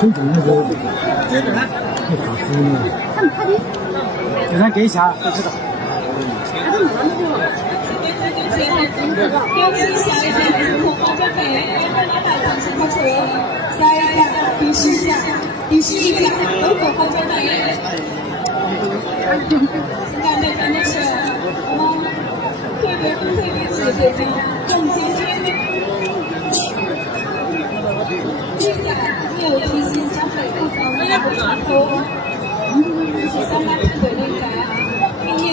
真正那个太卡夫了，给他给一下就知道。第11奖中国空中队。现在对方的是我们特别指队长郑杰军。这奖没有提醒将会部分内部传播，是相当团队内在毕业。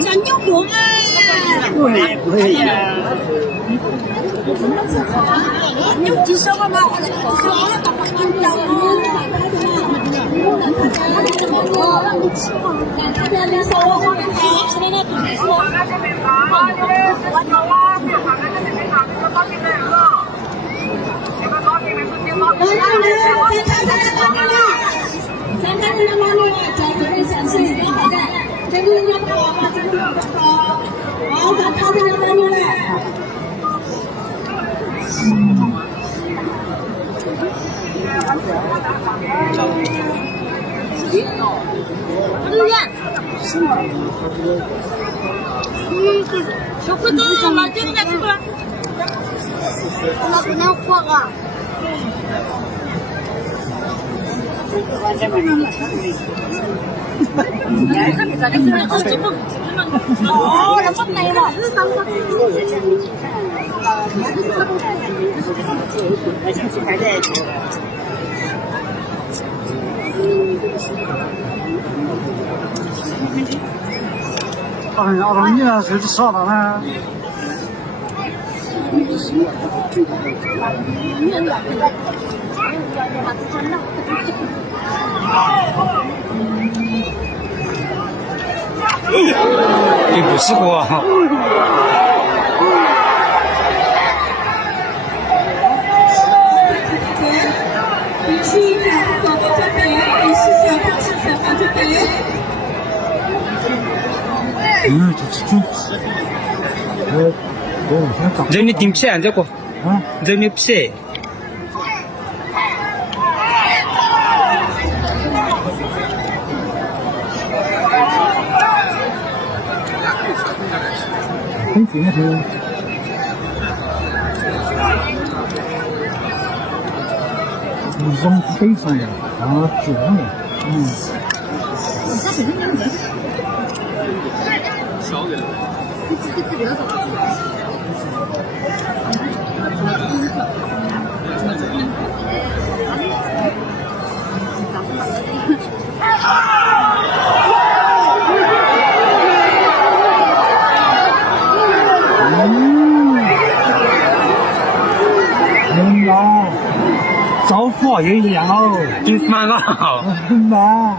想救我啊！不会呀。有几首歌吗？Chocolate, matin là tu vois. 나 그냥 오빠가 năm này rồi 아니야, 저기 싸다나.你不是我。Jadi timsya aja kok. Jadi pse.你扔飞上呀？啊，准了。招呼也一样哦，真烦啊！妈，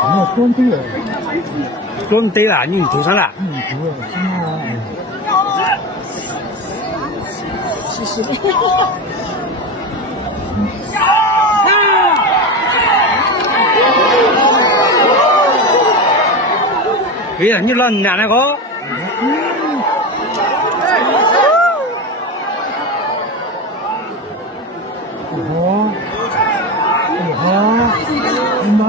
我装对了，装对了，你头上了。对了，谢谢。哎呀，你老拿那个？哦，哦，妈，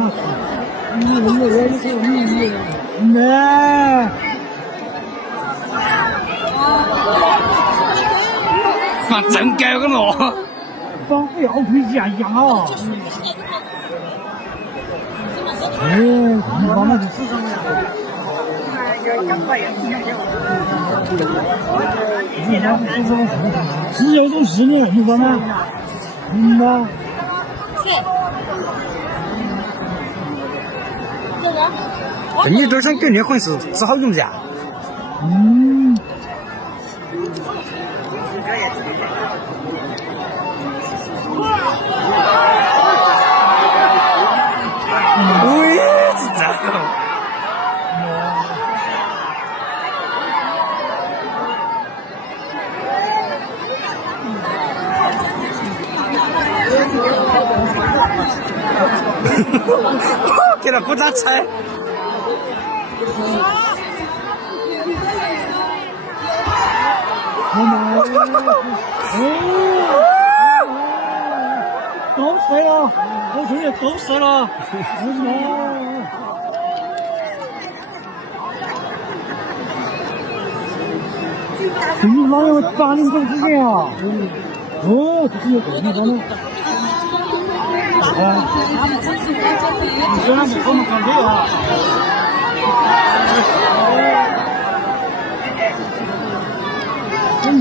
妈真该个喏！帮不要回家养啊！哎，你帮那是什么呀？只有种10年，你说呢？吗？你这想跟你混是只好用家。嗯。喂，是这样。给他鼓掌菜。都碎了，我兄弟都碎了，你哪有80种之间啊？哦，这是有多少呢？啊，你这样子我们看这啊。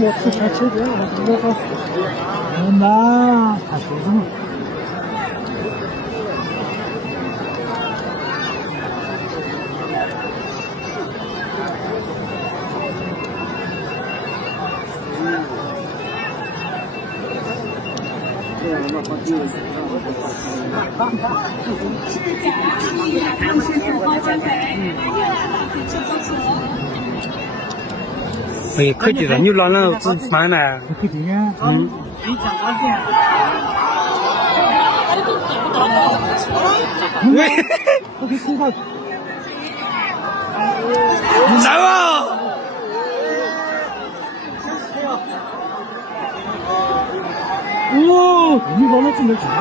我吃才吃点，我好。那还说什么？哎，可记得你老人只买卖？可记得。嗯。喂，啥啊？哦，你把那准备做了。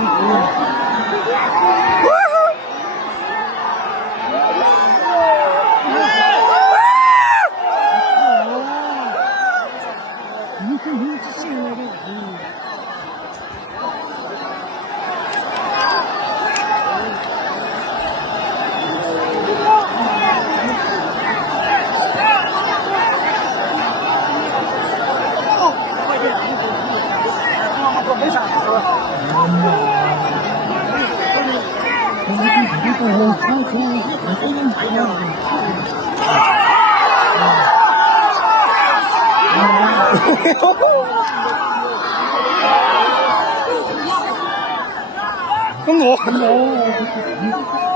我。